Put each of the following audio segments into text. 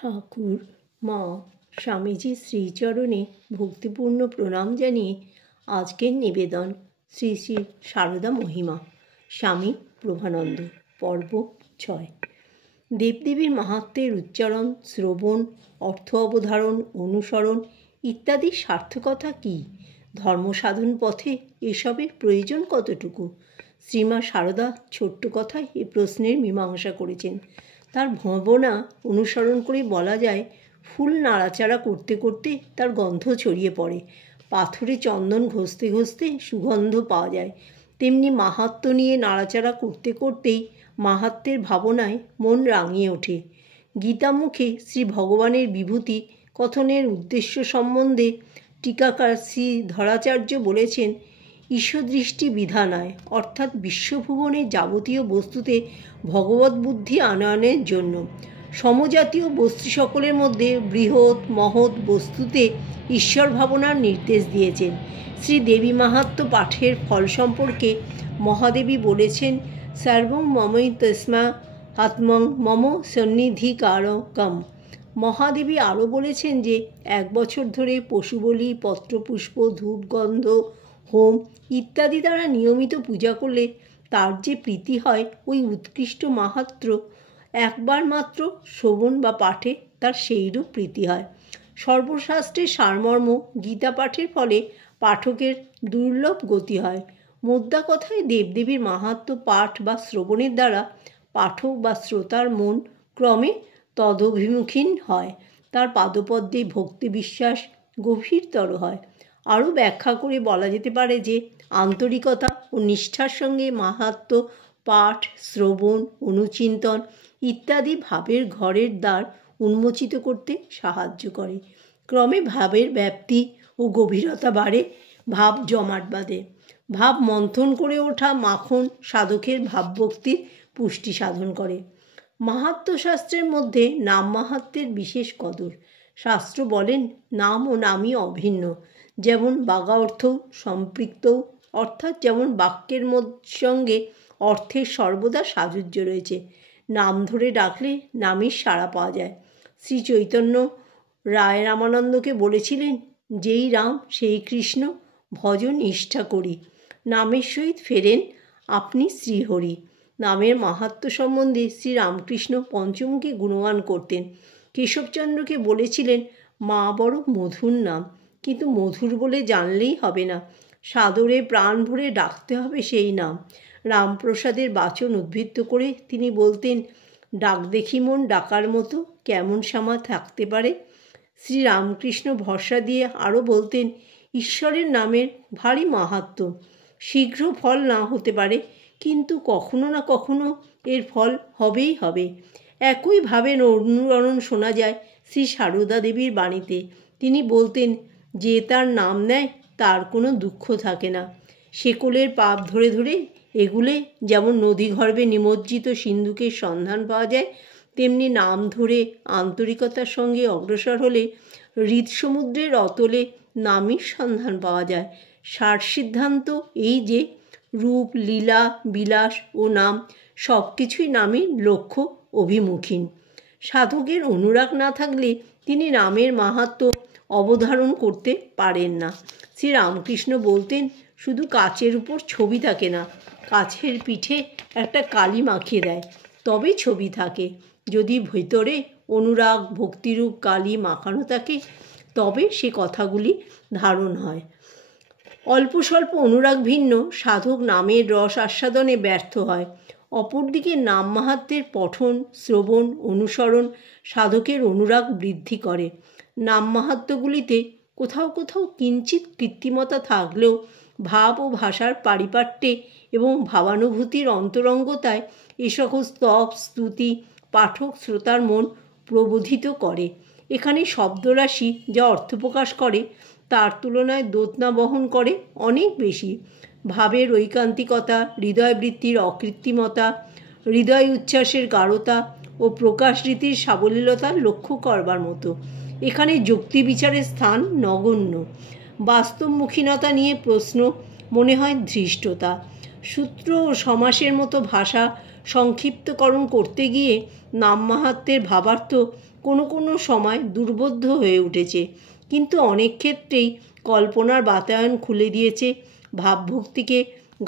ঠাকুর মা স্বামীজির শ্রীচরণে ভক্তিপূর্ণ প্রণাম জানিয়ে আজকের নিবেদন শ্রী শ্রী সারদা মহিমা স্বামী প্রভানন্দ পর্ব 6। দেবদেবীর মাহাত্ম্যের উচ্চারণ, শ্রবণ, অর্থ অবধারণ, অনুসরণ ইত্যাদি সার্থকতা কী? ধর্মসাধন পথে এসবের প্রয়োজন কতটুকু? শ্রীমা সারদা ছোট্ট কথায় এ প্রশ্নের মীমাংসা করেছেন। তার ভাবনা অনুসরণ করে বলা যায়, ফুল নাড়াচাড়া করতে করতে তার গন্ধ ছড়িয়ে পড়ে, পাথরে চন্দন ঘষতে ঘষতে সুগন্ধ পাওয়া যায়। তেমনি মাহাত্ম্য নিয়ে নাড়াচাড়া করতে করতেই মাহাত্ম্যের ভাবনায় মন রাঙিয়ে ওঠে। গীতামুখে শ্রী ভগবানের বিভূতি কথনের উদ্দেশ্য সম্বন্ধে টিকাকার শ্রী ধরাচার্য বলেছেন, ঈশ্বরদৃষ্টি বিধানায়, অর্থাৎ বিশ্বভুবনের যাবতীয় বস্তুতে ভগবত বুদ্ধি আনয়নের জন্য। সমজাতীয় বস্তু সকলের মধ্যে বৃহৎ মহৎ বস্তুতে ঈশ্বর ভাবনার নির্দেশ দিয়েছেন। শ্রী দেবী মাহাত্ম্য পাঠের ফল সম্পর্কে মহাদেবী বলেছেন, সর্বং মমৈ তস্মা আত্মং মম সন্নিধিকারকম। মহাদেবী আরও বলেছেন যে 1 বছর ধরে পশু বলি, পত্রপুষ্প, ধূপগন্ধ, হোম ইত্যাদি দ্বারা নিয়মিত পূজা করলে তার যে প্রীতি হয়, ওই উৎকৃষ্ট মাহাত্ম্য একবার মাত্র শ্রবণ বা পাঠে তার সেইরূপ প্রীতি হয়। সর্বশাস্ত্রের সারমর্ম গীতা পাঠের ফলে পাঠকের দুর্লভ গতি হয়। মোদ্দা কথায় দেবদেবীর মাহাত্ম্য পাঠ বা শ্রবণের দ্বারা পাঠক বা শ্রোতার মন ক্রমে তদভিমুখীন হয়, তার পাদপদ্মে ভক্তি বিশ্বাস গভীরতর হয়। আরও ব্যাখ্যা করে বলা যেতে পারে যে আন্তরিকতা ও নিষ্ঠার সঙ্গে মাহাত্ম্য পাঠ, শ্রবণ, অনুচিন্তন ইত্যাদি ভাবের ঘরের দ্বার উন্মোচিত করতে সাহায্য করে। ক্রমে ভাবের ব্যাপ্তি ও গভীরতা বাড়ে, ভাব জমাট বাঁধে। ভাব মন্থন করে ওঠা মাখন সাধকের ভাবভক্তির পুষ্টি সাধন করে। মাহাত্ম্য শাস্ত্রের মধ্যে নাম মাহাত্ম্যের বিশেষ কদর। শাস্ত্র বলেন, নাম ও নামই অভিন্ন, যেমন বাগার্থ সম্পৃক্ত, অর্থাৎ যেমন বাক্যের সঙ্গে অর্থের সর্বদা সাযুজ্য রয়েছে। নাম ধরে ডাকলে নামের সাড়া পাওয়া যায়। শ্রী চৈতন্য রায় রামানন্দকে বলেছিলেন, যেই রাম সেই কৃষ্ণ ভজ নিষ্ঠা করি, নামের সহিত ফেরেন আপনি শ্রীহরি। নামের মাহাত্ম্য সম্বন্ধে শ্রী রামকৃষ্ণ পঞ্চমুখী গুণগান করতেন। কেশবচন্দ্রকে বলেছিলেন, মা বড় মধুর নাম, কিন্তু মধুর বলে জানলেই হবে না, সাদরে প্রাণ ভরে ডাকতে হবে সেই নাম। রামপ্রসাদের বাচন উদ্ধৃত করে তিনি বলতেন, ডাক দেখি মন ডাকার মতো কেমন শ্যামা থাকতে পারে। শ্রী রামকৃষ্ণ ভরসা দিয়ে আরও বলতেন, ঈশ্বরের নামের ভারী মাহাত্ম্য, শীঘ্র ফল না হতে পারে, কিন্তু কখনো না কখনো এর ফল হবেই হবে। একইভাবে অনুরণন শোনা যায় শ্রী সারদা দেবীর বাণীতে। তিনি বলতেন, যে তার নাম নেয় তার কোনো দুঃখ থাকে না। সেকলের পাপ ধরে ধরে এগুলে যেমন নদীগর্ভে নিমজ্জিত সিন্ধুকের সন্ধান পাওয়া যায়, তেমনি নাম ধরে আন্তরিকতার সঙ্গে অগ্রসর হলে হৃদসমুদ্রের অতলে নামের সন্ধান পাওয়া যায়। সার সিদ্ধান্ত এই যে রূপ, লীলা, বিলাস ও নাম সব কিছুই নামের লক্ষ্য অভিমুখীন। সাধকের অনুরাগ না থাকলে তিনি নামের মাহাত্ম্য অবধারণ করতে পারেন না। শ্রী রামকৃষ্ণ বলতেন, শুধু কাচের উপর ছবি থাকে না, কাছের পিঠে একটা কালি মাখিয়ে দেয়, তবে ছবি থাকে। যদি ভেতরে অনুরাগ ভক্তিরূপ কালি মাখানো থাকে, তবে সে কথাগুলি ধারণ হয়। অল্প স্বল্প অনুরাগ ভিন্ন সাধক নামের রস আস্বাদনে ব্যর্থ হয়। অপরদিকে নাম মাহাত্ম্যের পঠন, শ্রবণ, অনুসরণ সাধকের অনুরাগ বৃদ্ধি করে। নাম মাহাত্ম্যগুলিতে কোথাও কোথাও কিঞ্চিত কৃত্রিমতা থাকলেও ভাব ও ভাষার পারিপাট্যে এবং ভাবানুভূতির অন্তরঙ্গতায় এ সকল স্তব স্তুতি পাঠক শ্রোতার মন প্রবোধিত করে। এখানে শব্দরাশি যা অর্থ প্রকাশ করে তার তুলনায় দোতনা বহন করে অনেক বেশি। ভাবের ঐকান্তিকতা, হৃদয়বৃত্তির অকৃত্রিমতা, হৃদয় উচ্ছ্বাসের গাঢ়তা ও প্রকাশ রীতির সাবলীলতা লক্ষ্য করবার মতো। এখানে যুক্তি বিচারের স্থান নগণ্য। বাস্তবমুখীনতা নিয়ে প্রশ্ন মনে হয় ধৃষ্টতা। সূত্র ও সমাসের মতো ভাষা সংক্ষিপ্তকরণ করতে গিয়ে নাম মাহাত্ম্যের ভাবার্থ কোনো কোনো সময় দুর্বোধ্য হয়ে উঠেছে, কিন্তু অনেক ক্ষেত্রেই কল্পনার বাতায়ন খুলে দিয়েছে, ভাবভক্তিকে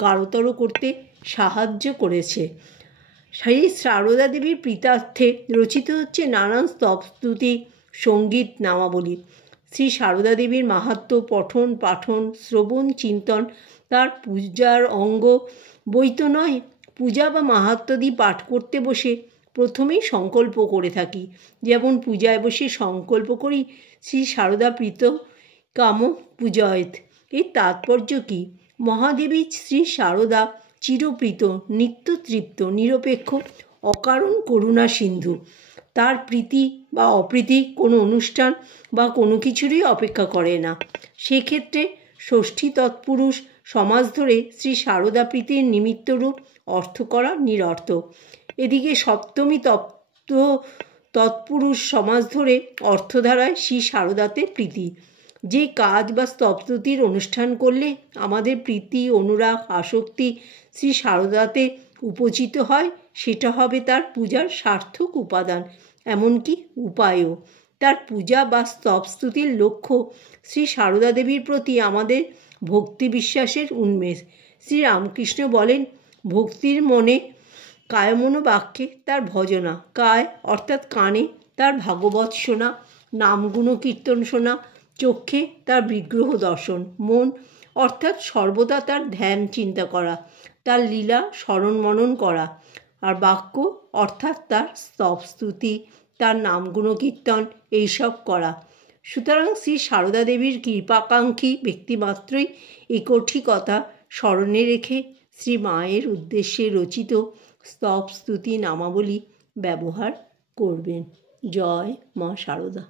গাঢ়তর করতে সাহায্য করেছে। সেই সারদা দেবীর প্রীতার্থে রচিত হচ্ছে নানান স্তবস্তুতি, সঙ্গীত, নামাবলী। শ্রী সারদা দেবীর মাহাত্ম্য পঠন পাঠন শ্রবণ চিন্তন তার পূজার অঙ্গ। বই তো নয়, পূজা বা মাহাত্ম্যাদি পাঠ করতে বসে প্রথমেই সংকল্প করে থাকি। যেমন পূজায় বসে সংকল্প করি শ্রী সারদা প্রীত কাম পূজয়েত। এর তাৎপর্য কী? মহাদেবী শ্রী সারদা চিরপ্রীত, নিত্যতৃপ্ত, নিরপেক্ষ, অকারণ করুণা সিন্ধু। তার প্রীতি বা অপ্রীতি কোনো অনুষ্ঠান বা কোনো কিছুরই অপেক্ষা করে না। সেক্ষেত্রে ষষ্ঠী তৎপুরুষ সমাজ ধরে শ্রী সারদা প্রীতির নিমিত্তরূপ অর্থ করা নিরর্থক। এদিকে সপ্তমী তৎপুরুষ সমাজ ধরে অর্থধারায় শ্রী সারদাতে প্রীতি। যে কাজ বা স্তবস্তুতির অনুষ্ঠান করলে আমাদের প্রীতি, অনুরাগ, আসক্তি শ্রী সারদাতে উপচিত হয়, সেটা হবে তার পূজার সার্থক উপাদান, এমনকি উপায়ও। তার পূজা বা স্তবস্তুতির লক্ষ্য শ্রী সারদা দেবীর প্রতি আমাদের ভক্তি বিশ্বাসের উন্মেষ। শ্রীরামকৃষ্ণ বলেন, ভক্তির মনে কায়মনো বাক্যে তার ভজনা। কায় অর্থাৎ কানে তার ভাগবত শোনা, নামগুণ কীর্তন শোনা, চক্ষে তার বিগ্রহ দর্শন, মন অর্থাৎ সর্বদা তার ধ্যান চিন্তা করা, তার লীলা স্মরণ মনন করা, আর বাক্য অর্থাৎ তার স্তবস্তুতি, তার নামগুণ কীর্তন এইসব করা। সুতরাং শ্রী সারদা দেবীর কৃপাকাঙ্ক্ষী ব্যক্তিমাত্রই এই কঠি কথা স্মরণে রেখে শ্রী মায়ের উদ্দেশ্যে রচিত স্তবস্তুতি নামাবলী ব্যবহার করবেন। জয় মা সারদা।